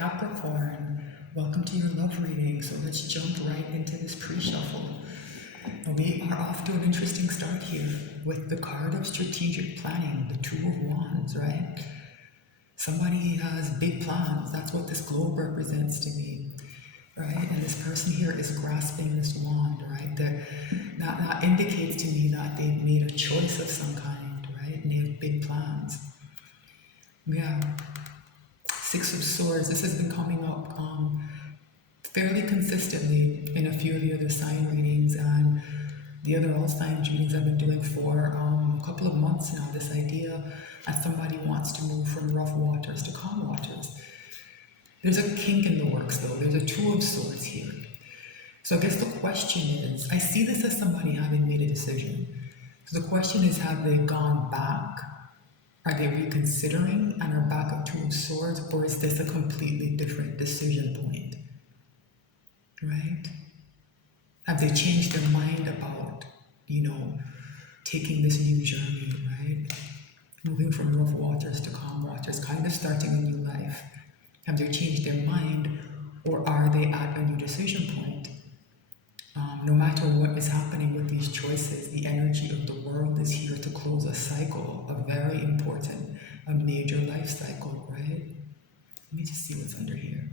Capricorn, welcome to your love reading. So let's jump right into this pre-shuffle. And we are off to an interesting start here with the card of strategic planning, the Two of Wands, right? Somebody has big plans. That's what this globe represents to me, right? And this person here is grasping this wand, right? That indicates to me that they've made a choice of some kind, right? And they have big plans. Yeah. Six of Swords. This has been coming up fairly consistently in a few of the other sign readings and the other all sign readings I've been doing for a couple of months now. This idea that somebody wants to move from rough waters to calm waters. There's a kink in the works though. There's a Two of Swords here. So I guess the question is, I see this as somebody having made a decision. So the question is, have they gone back? Are they reconsidering and are back at Two of Swords, or is this a completely different decision point? Right? Have they changed their mind about, taking this new journey, right? Moving from rough waters to calm waters, kind of starting a new life. Have they changed their mind, or are they at a new decision point? No matter what is happening with these choices, the energy of the world is here to close a cycle, a very important, a major life cycle, right? Let me just see what's under here.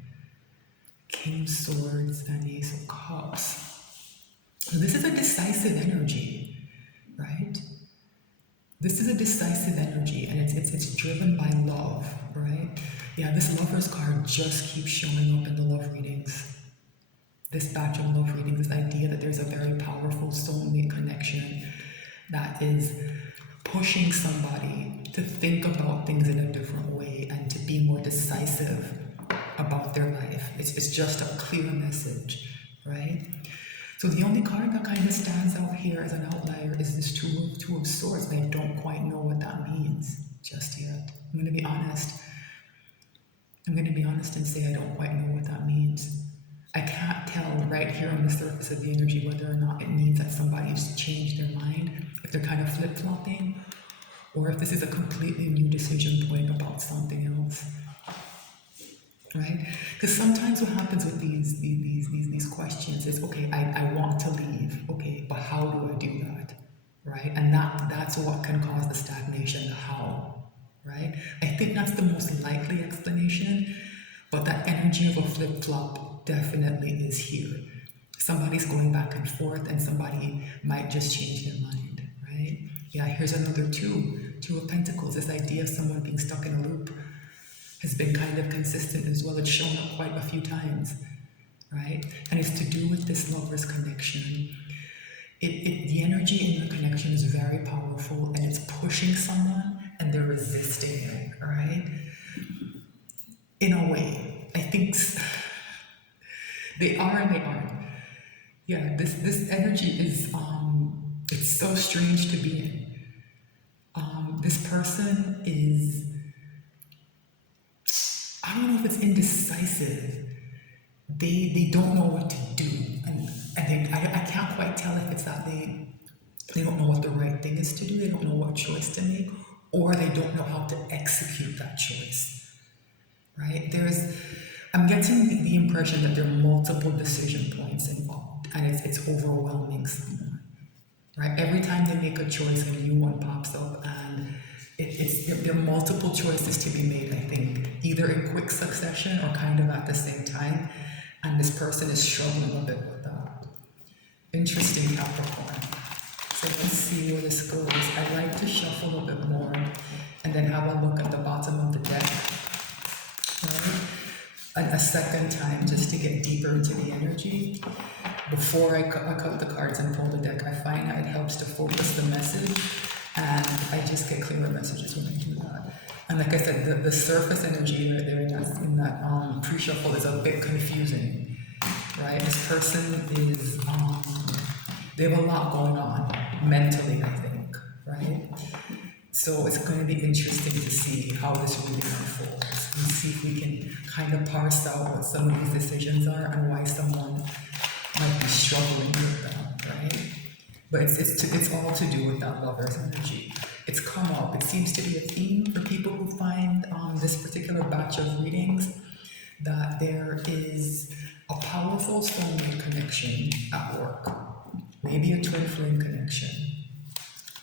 King of Swords and Ace of Cups. So this is a decisive energy, right? This is a decisive energy, and it's driven by love, right? Yeah, this Lover's card just keeps showing up in the love readings. This batch of love reading, this idea that there's a very powerful soulmate connection that is pushing somebody to think about things in a different way and to be more decisive about their life. It's just a clear message, right? So the only card that kind of stands out here as an outlier is this Two of Swords, and I don't quite know what that means just yet. I'm going to be honest. And say I don't quite know what that means. I can't tell right here on the surface of the energy whether or not it means that somebody's changed their mind, if they're kind of flip-flopping, or if this is a completely new decision point about something else, right? Because sometimes what happens with these questions is, okay, I want to leave, okay, but how do I do that, right? And that's what can cause the stagnation, the how, right? I think that's the most likely explanation, but that energy of a flip-flop definitely is here. Somebody's going back and forth, and somebody might just change their mind, right? Yeah, here's another Two of Pentacles. This idea of someone being stuck in a loop has been kind of consistent as well. It's shown up quite a few times, right? And it's to do with this lover's connection. The energy in the connection is very powerful, and it's pushing someone, and they're resisting it, right? In a way, I think they are and they aren't. Yeah, this energy is it's so strange to be in. This person is, I don't know if it's indecisive. They don't know what to do, and I can't quite tell if it's that they don't know what the right thing is to do. They don't know what choice to make, or they don't know how to execute that choice. Right? I'm getting the impression that there are multiple decision points involved, and it's overwhelming someone, right? Every time they make a choice, a new one pops up, and there are multiple choices to be made, I think, either in quick succession or kind of at the same time, and this person is struggling a bit with that. Interesting, Capricorn. So let's see where this goes. I like to shuffle a bit more and then have a look at the bottom of the deck. Right? A second time, just to get deeper into the energy. Before I cut the cards and pull the deck, I find that it helps to focus the message, and I just get clearer messages when I do that. And like I said, the surface energy right there in that pre-shuffle is a bit confusing, right? This person is, they have a lot going on mentally, I think, right? So it's going to be interesting to see how this really unfolds and see if we can kind of parse out what some of these decisions are and why someone might be struggling with them, right? But it's all to do with that lover's energy. It's come up. It seems to be a theme for people who find this particular batch of readings, that that there is a powerful soulmate connection at work, maybe a twin flame connection,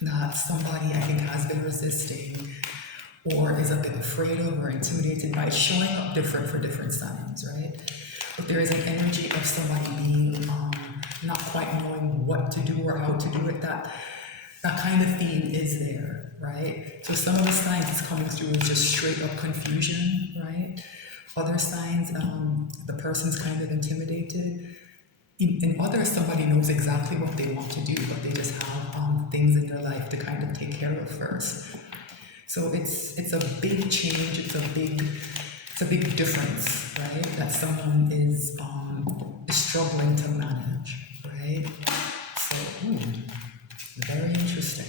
that somebody I think has been resisting or is a bit afraid of or intimidated by. It's showing up different for different signs, right? But there is an energy of somebody being not quite knowing what to do or how to do it. That kind of theme is there, right? So some of the signs it's coming through is just straight up confusion, right? Other signs, the person's kind of intimidated. In others, somebody knows exactly what they want to do, but they just have things in their life to kind of take care of first. So it's a big change. It's a big difference, right? That someone is struggling to manage, right? So, very interesting.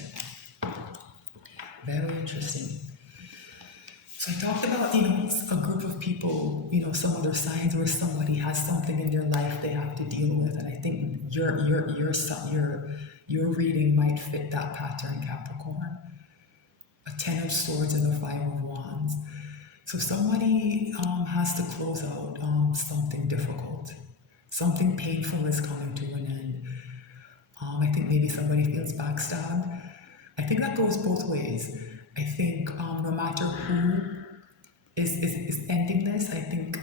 Very interesting. So I talked about, a group of people, some other signs where somebody has something in their life they have to deal with, and I think your reading might fit that pattern, Capricorn. A Ten of Swords and a Five of Wands. So somebody has to close out something difficult. Something painful is coming to an end. I think maybe somebody feels backstabbed. I think that goes both ways. I think no matter who is ending this, I think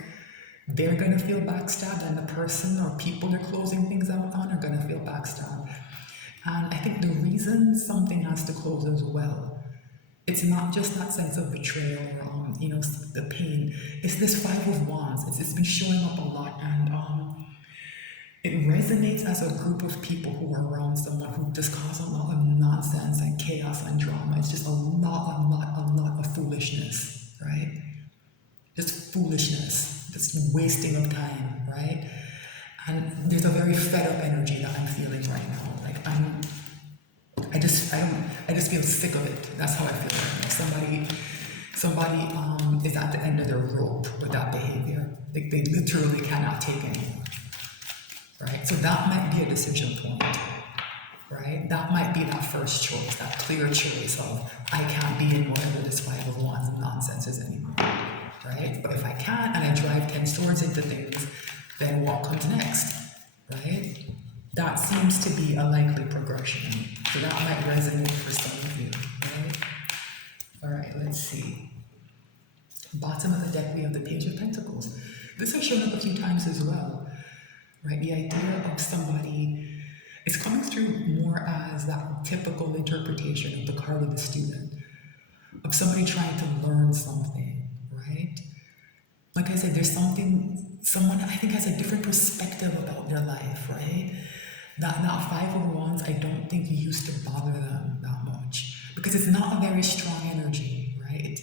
they're going to feel backstabbed, and the person or people they're closing things out on are going to feel backstabbed. And I think the reason something has to close as well, it's not just that sense of betrayal or the pain. It's this Five of Wands. It's been showing up a lot, and it resonates as a group of people who are around someone who just cause a lot of nonsense and chaos and drama. It's just a lot of foolishness, right? Just foolishness, just wasting of time, right? And there's a very fed up energy that I'm feeling right now. Like I just feel sick of it. That's how I feel right now. Somebody is at the end of their rope with that behavior. Like they literally cannot take anymore. Right? So that might be a decision point, right? That might be that first choice, that clear choice of, I can't be in whatever this Five of Wands nonsense is anymore, right? But if I can, and I drive 10 swords into things, then what comes next, right? That seems to be a likely progression. So that might resonate for some of you, right? All right, let's see. Bottom of the deck, we have the Page of Pentacles. This has shown up a few times as well. Right, the idea of somebody is coming through more as that typical interpretation of the card of the student, of somebody trying to learn something, right? Like I said, there's someone I think has a different perspective about their life, right? That Five of Wands, I don't think used to bother them that much because it's not a very strong energy, right?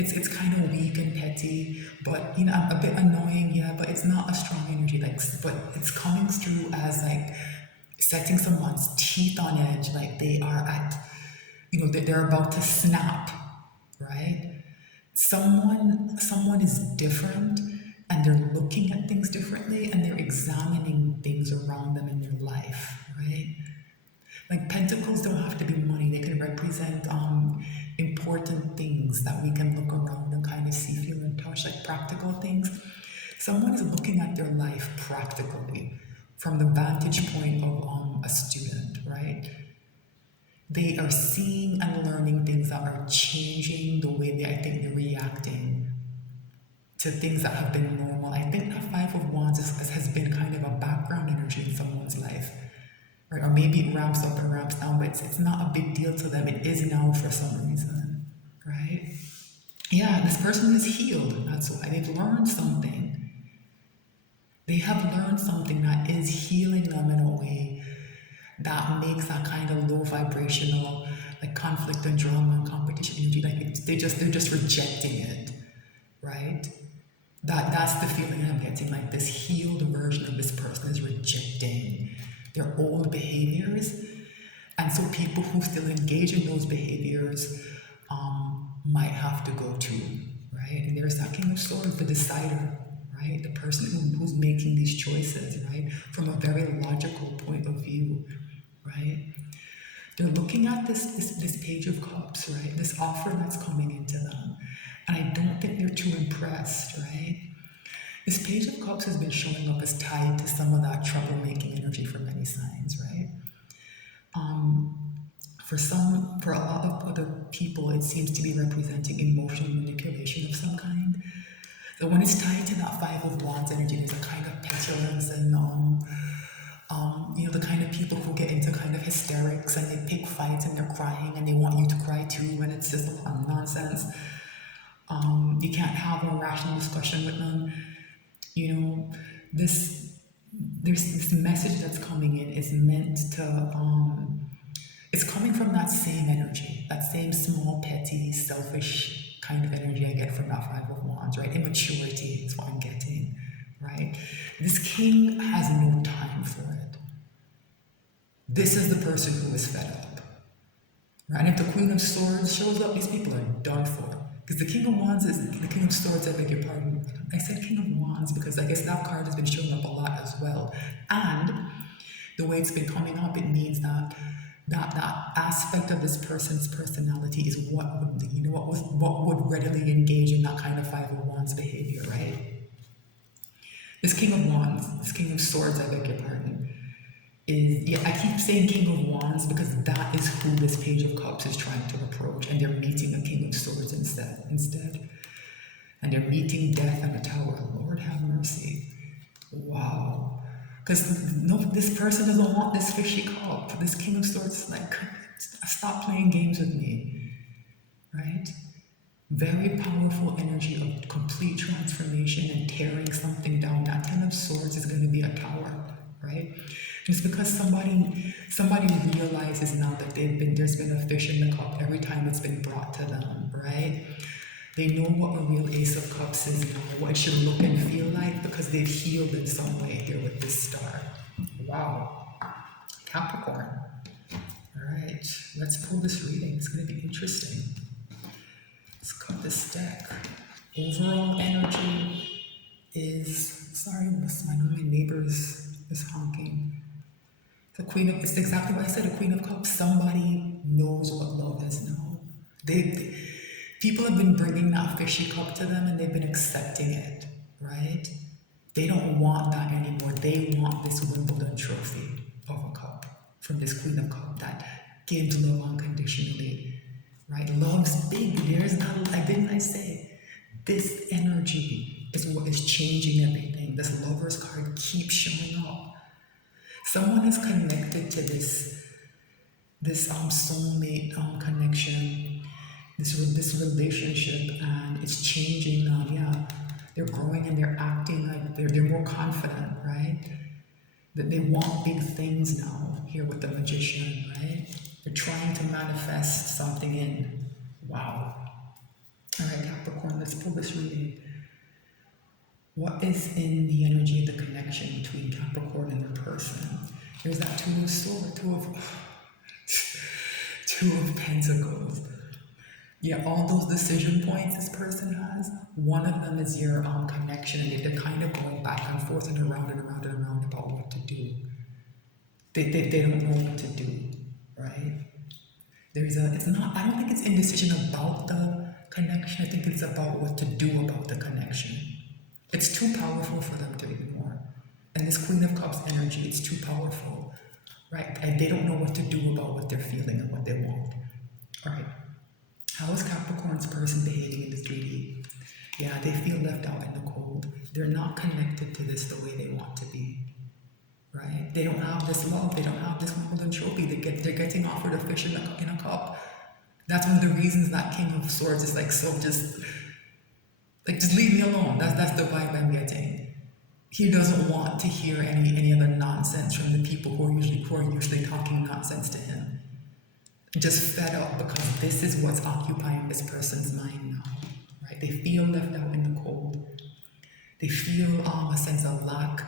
It's kind of weak and petty, but a bit annoying, yeah, but it's not a strong energy, but it's coming through as like setting someone's teeth on edge, like they are at, they're about to snap, right? Someone is different, and they're looking at things differently, and they're examining things around them in their life, right? Like pentacles don't have to be money. They can represent important things that we can look around and kind of see, feel, and touch, like practical things. Someone is looking at their life practically from the vantage point of a student, right? They are seeing and learning things that are changing the way I think they're reacting to things that have been normal. I think that Five of Wands has been kind of a background energy in someone's life. Right? Or maybe it ramps up and ramps down, but it's not a big deal to them. It is now for some reason, right? Yeah, this person is healed. That's why they've learned something. They have learned something that is healing them in a way that makes that kind of low vibrational, like conflict and drama and competition energy. Like they're just rejecting it, right? That's the feeling I'm getting. Like this healed version of this person is rejecting their old behaviors, and so people who still engage in those behaviors might have to go too, right? And there's that King of Swords, the decider, right? The person who's making these choices, right? From a very logical point of view, right? They're looking at this Page of Cups, right? This offer that's coming into them, and I don't think they're too impressed depressed, right? This Page of Cups has been showing up as tied to some of that troublemaking energy for many signs, right? For a lot of other people, it seems to be representing emotional manipulation of some kind. So when it's tied to that Five of Wands energy, there's a kind of petulance and the kind of people who get into kind of hysterics and they pick fights and they're crying and they want you to cry too, and it's just nonsense. You can't have a rational discussion with them. You know, there's this message that's coming in is meant to it's coming from that same energy, that same small, petty, selfish kind of energy I get from that Five of Wands, right? Immaturity is what I'm getting, right? This king has no time for it. This is the person who is fed up, right? And if the Queen of Swords shows up, these people are done for. Because the King of Wands is the King of Swords, I beg your pardon. I said King of Wands because I guess that card has been showing up a lot as well. And the way it's been coming up, it means that aspect of this person's personality is what would readily engage in that kind of Five of Wands behavior, right? This King of Wands, this King of Swords, I beg your pardon, I keep saying King of Wands because that is who this Page of Cups is trying to approach, and they're meeting a King of Swords instead. And they're meeting death and a tower. Lord have mercy. Wow. Because this person doesn't want this fishy cup. This King of Swords, like, stop playing games with me, right? Very powerful energy of complete transformation and tearing something down. That Ten of Swords is going to be a tower, right? Just because somebody realizes now that there's been a fish in the cup every time it's been brought to them, right? They know what a real Ace of Cups is now, what it should look and feel like, because they've healed in some way here with this star. Wow. Capricorn. All right, let's pull this reading. It's going to be interesting. Let's cut this deck. Overall energy is, sorry, my neighbor is honking. It's exactly what I said, a Queen of Cups. Somebody knows what love is now. People have been bringing that fishy cup to them and they've been accepting it, right? They don't want that anymore. They want this Wimbledon trophy of a cup from this Queen of Cups that gives love unconditionally, right? Love's big. There's not, didn't I say? This energy is what is changing everything. This Lover's card keeps showing up. Someone is connected to this soulmate connection, this relationship, and it's changing now. Yeah, they're growing and they're acting like they're more confident, right? That they want big things now here with the Magician, right? They're trying to manifest something in. Wow. All right, Capricorn, let's pull this reading. What is in the energy of the connection between Capricorn and their person? There's that Two of Swords, Two of Pentacles. Yeah, all those decision points this person has, one of them is your connection, and they're kind of going back and forth and around and around and around about what to do. They don't know what to do, right? I don't think it's indecision about the connection. I think it's about what to do about the connection. It's too powerful for them to ignore. And this Queen of Cups energy, it's too powerful, right? And they don't know what to do about what they're feeling and what they want. All right. How is Capricorn's person behaving in the 3D? Yeah, they feel left out in the cold. They're not connected to this the way they want to be, right? They don't have this love. They don't have this Wimbledon trophy. They're getting offered a fish in a cup. That's one of the reasons that King of Swords is like so just leave me alone. That's the vibe I'm getting. He doesn't want to hear any of the nonsense from the people who are usually talking nonsense to him. Just fed up because this is what's occupying this person's mind now, right? They feel left out in the cold. They feel a sense of lack.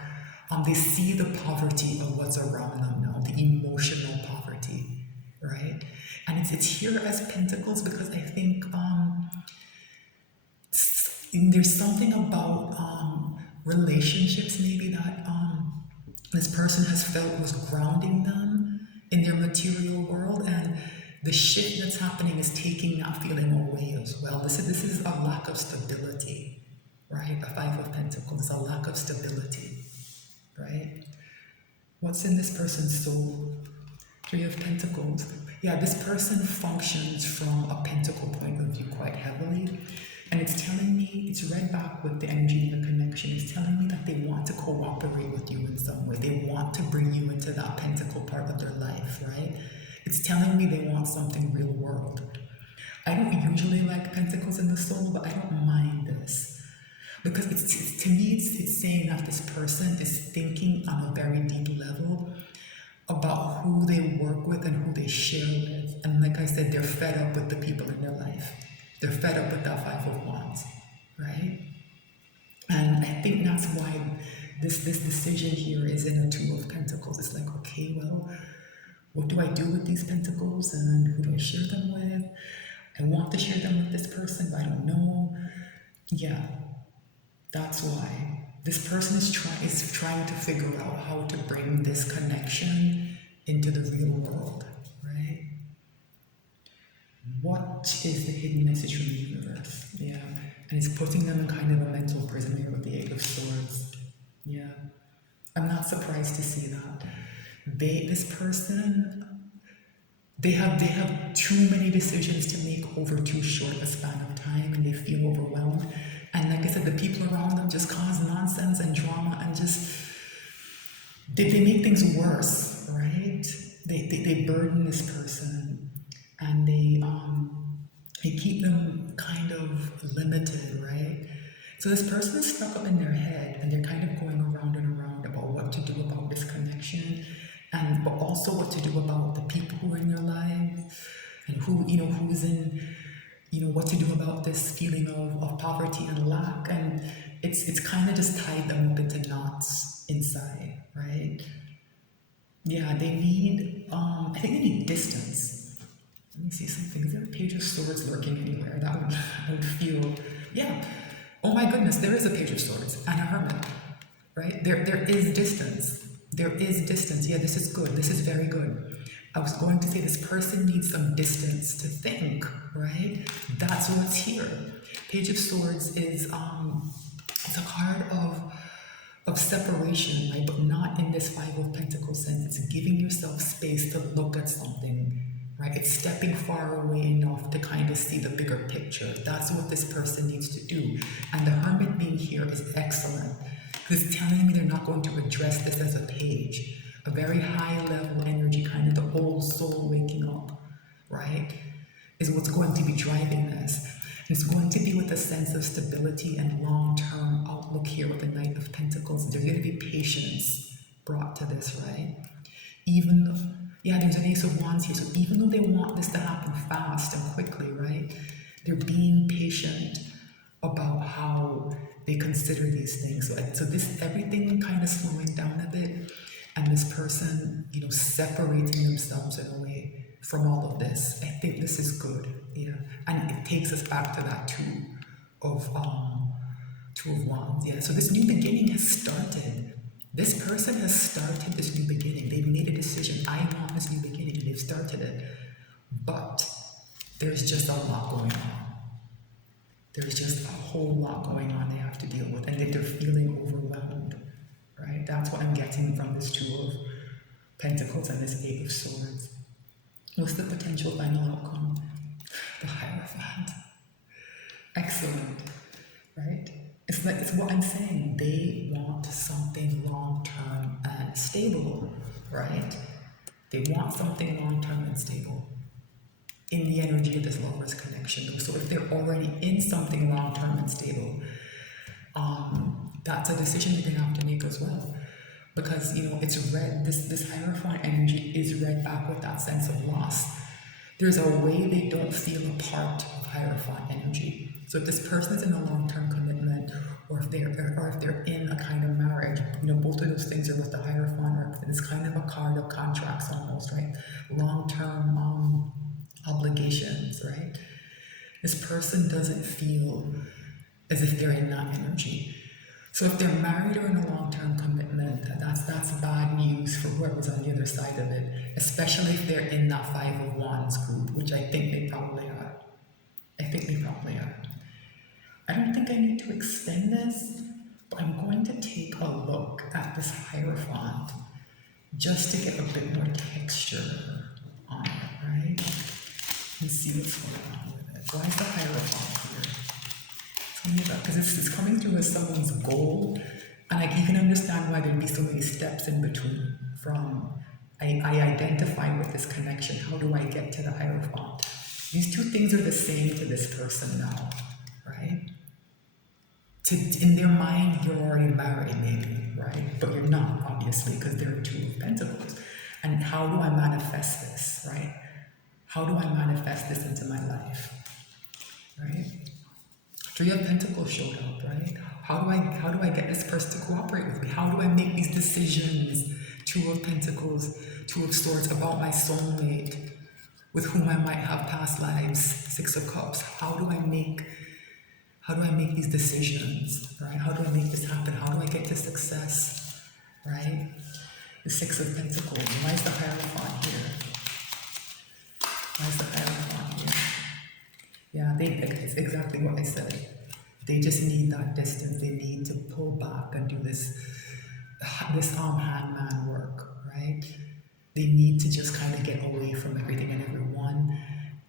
They see the poverty of what's around them now, the emotional poverty, right? And it's here as Pentacles because I think there's something about relationships maybe that this person has felt was grounding them in their material world, and the shift that's happening is taking that feeling away as well. This is a lack of stability, Wands, a lack of stability, right? What's in this person's soul? Three of Pentacles. Yeah, this person functions from a pentacle point of view quite heavily. And it's telling me, it's right back with the energy of the connection. It's telling me that they want to cooperate with you in some way. They want to bring you into that pentacle part of their life, right? It's telling me they want something real world. I don't usually like pentacles in the soul, but I don't mind this. Because to me, it's saying that this person is thinking on a very deep level about who they work with and who they share with. And like I said, they're fed up with the people in their life. They're fed up with that Five of Wands, right? And I think that's why this decision here is in a Two of Pentacles. It's like, okay, well, what do I do with these pentacles and who do I share them with? I want to share them with this person, but I don't know. Yeah, that's why. This person is trying to figure out how to bring this connection into the real world, right? What is the hidden message from the universe? Yeah, and it's putting them in kind of a mental prison here with the Eight of Swords. Yeah, I'm not surprised to see that. This person, they have too many decisions to make over too short a span of time, and they feel overwhelmed. And like I said, the people around them just cause nonsense and drama, and just they make things worse, right? They burden this person, and they keep them kind of limited, right? So this person is stuck up in their head, and they're kind of going around and around about what to do about this connection, and but also what to do about the people who are in their lives, and who's in, what to do about this feeling of poverty and lack. And it's kind of just tied them up into knots inside, right? Yeah, they need, I think they need distance. Let me see something. Is there a Page of Swords lurking anywhere? I would feel, yeah. Oh my goodness, there is a Page of Swords and a Hermit, right? There is distance. There is distance. Yeah, this is good. This is very good. I was going to say this person needs some distance to think, right? That's what's here. Page of Swords is it's a card of separation, right? But not in this Five of Pentacles sense. It's giving yourself space to look at something, right? It's stepping far away enough to kind of see the bigger picture. That's what this person needs to do. And the Hermit being here is excellent. Because it's telling me they're not going to address this as a page. A very high level energy, kind of the old soul waking up, right? Is what's going to be driving this. And it's going to be with a sense of stability and long-term outlook here with the Knight of Pentacles. There's going to be patience brought to this, right? Even though, yeah, there's an Ace of Wands here. So even though they want this to happen fast and quickly, right? They're being patient about how they consider these things. So this, everything kind of slowing down a bit. And this person, separating themselves in a way from all of this. I think this is good, yeah. And it takes us back to that Two of Wands, yeah. So this new beginning has started. This person has started this new beginning. They've made a decision. I want this new beginning, and they've started it. But there's just a lot going on. There's just a whole lot going on they have to deal with, and they're feeling overwhelmed. Right? That's what I'm getting from this Two of Pentacles and this Eight of Swords. What's the potential final outcome? The Hierophant. Excellent. Right? It's what I'm saying. They want something long-term and stable. Right? They want something long-term and stable. In the energy of this lover's connection. So if they're already in something long-term and stable, that's a decision they're going to have to make as well. Because, it's read, this Hierophant energy is read back with that sense of loss. There's a way they don't feel a part of Hierophant energy. So if this person is in a long-term commitment, or if they're in a kind of marriage, both of those things are with the Hierophant, or it's kind of a card of contracts almost, right? Long-term obligations, right? This person doesn't feel as if they're in that energy. So if they're married or in a long-term commitment, that's bad news for whoever's on the other side of it, especially if they're in that Five of Wands group, which I think they probably are. I don't think I need to extend this, but I'm going to take a look at this Hierophant just to get a bit more texture on it, right? And see what's going on with it. Why is the Hierophant here? Tell me about, because it's coming through as someone's goal, and you can understand why there'd be so many steps in between. From I identify with this connection. How do I get to the Hierophant? These two things are the same to this person now, right? In their mind, you're already married, maybe, right? But you're not, obviously, because they're Two of Pentacles. And how do I manifest this, right? How do I manifest this into my life, right? Three of Pentacles showed up, right? How do I get this person to cooperate with me? How do I make these decisions? Two of Pentacles, Two of Swords, about my soulmate, with whom I might have past lives. Six of Cups. How do I make these decisions, right? How do I make this happen? How do I get to success, right? The Six of Pentacles. Why is the Hierophant here? Why is the Hierophant here? Yeah, it's exactly what I said. They just need that distance. They need to pull back and do this hangman work, right? They need to just kind of get away from everything and everyone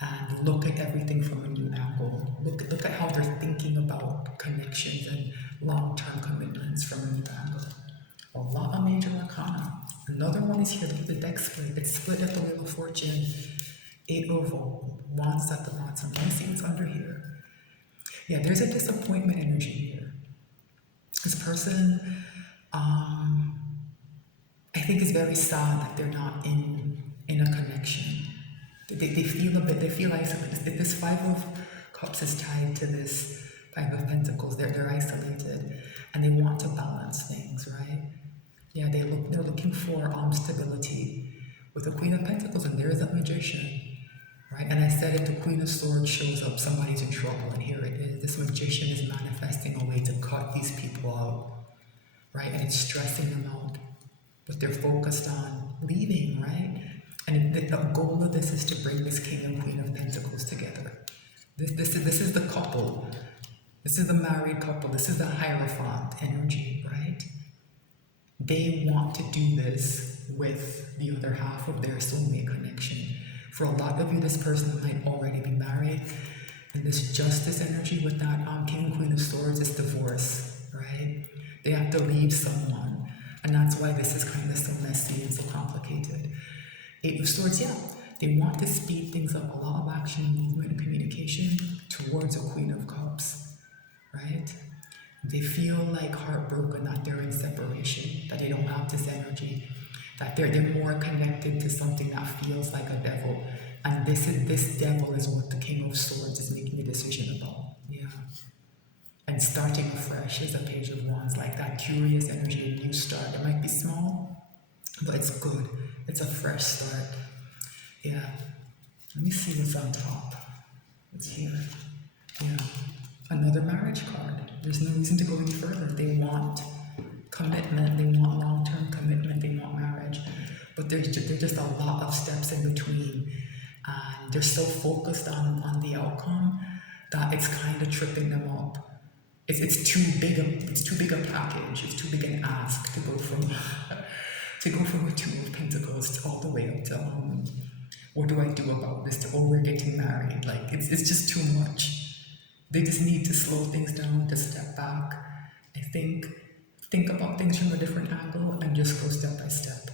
and look at everything from a new angle. Look at how they're thinking about connections and long-term commitments from a new angle. A lot of major arcana. Another one is here. Look at the deck split. It's split at the Wheel of Fortune. Eight of Wands at the bottom. Let me see what's under here. Yeah, there's a disappointment energy here. This person, I think, is very sad that they're not in a connection. They feel isolated. This Five of Cups is tied to this Five of Pentacles. They're isolated and they want to balance things, right? Yeah, they're looking for stability with the Queen of Pentacles, and there is a Magician, right? And I said if the Queen of Swords shows up, somebody's in trouble, and here it is. This Magician is manifesting a way to cut these people out, right? And it's stressing them out, but they're focused on leaving, right? And the goal of this is to bring this King and Queen of Pentacles together. This is the couple. This is the married couple. This is the Hierophant energy, right? They want to do this with the other half of their soulmate connection. For a lot of you, this person might already be married. And this Justice energy with that King and Queen of Swords is divorce, right? They have to leave someone. And that's why this is kind of so messy and so complicated. Eight of Swords, yeah, they want to speed things up, a lot of action, movement, and communication towards a Queen of Cups, right? They feel like heartbroken that they're in separation, that they don't have this energy, that they're more connected to something that feels like a devil. And this devil is what the King of Swords is making a decision about, yeah. And starting afresh is a Page of Wands, like that curious energy, a new start. It might be small, but it's good. It's a fresh start. Yeah. Let me see what's on top. What's here? Yeah. Another marriage card. There's no reason to go any further. They want commitment. They want long-term commitment. They want marriage. But there's just a lot of steps in between. And they're so focused on the outcome that it's kind of tripping them up. It's too big a package. It's too big an ask to go from a Two of Pentacles all the way up to what do I do about this? To we're getting married. Like it's just too much. They just need to slow things down, to step back. I think about things from a different angle and just go step by step.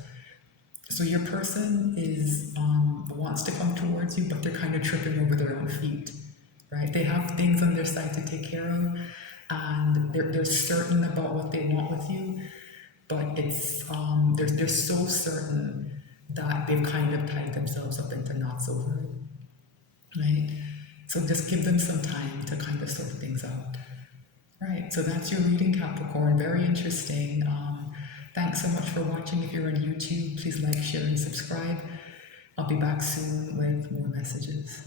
So your person wants to come towards you, but they're kind of tripping over their own feet, right? They have things on their side to take care of, and they're certain about what they want with you, but it's they're so certain that they've kind of tied themselves up into knots over it, right? So just give them some time to kind of sort things out. Right, so that's your reading, Capricorn. Very interesting. Thanks so much for watching. If you're on YouTube, please like, share, and subscribe. I'll be back soon with more messages.